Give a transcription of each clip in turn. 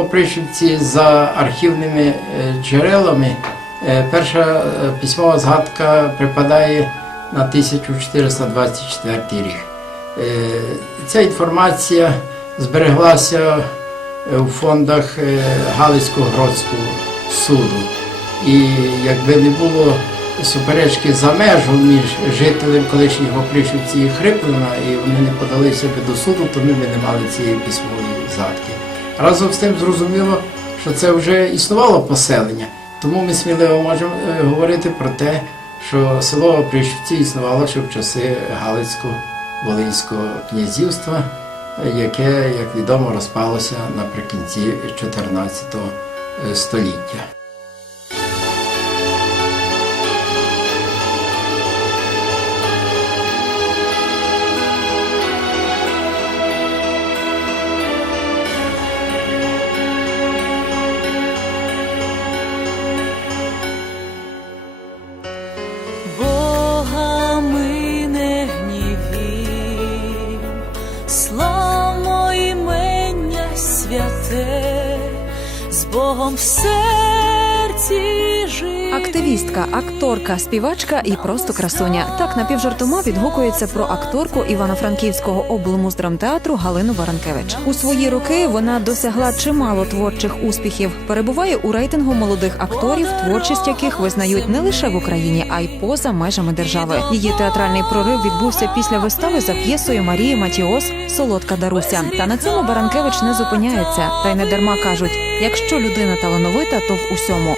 У Пришівці за архівними е, джерелами е, перша е, письмова згадка припадає на 1424 рік. Ця інформація збереглася у фондах Галицького Гродського суду. І якби не було суперечки за межу між жителем колишнього Пришівці і Хриплина, і вони не подалися би до суду, то ми б не мали цієї письмової згадки. Разом з тим зрозуміло, що це вже існувало поселення, тому ми сміливо можемо е, говорити про те, що село Опришівці існувало ще в часи Галицького Волинського князівства, е, яке, як відомо, розпалося наприкінці 14 століття. З Богом в серці жив. Активістка, акторка, співачка і просто красуня. Так напівжартома відгукується про акторку Івано-Франківського облмуздрамтеатру Галину Варанкевич. У свої роки вона досягла чимало творчих успіхів. Перебуває у рейтингу молодих акторів, творчість яких визнають не лише в Україні, а й поза межами держави. Її театральний прорив відбувся після вистави за п'єсою Марії Матіос Солодка Даруся. Та на цьому Баранкевич не зупиняється. Та й не дарма кажуть: якщо людина талановита, то в усьому.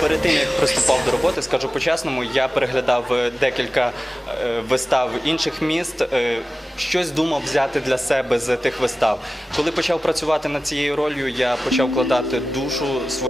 Перед тим як приступав до роботи, скажу по-чесному, я переглядав е, декілька е, вистав інших міст. е, Щось думав взяти для себе з тих вистав. Коли почав працювати над цією ролью, я почав вкладати душу свою.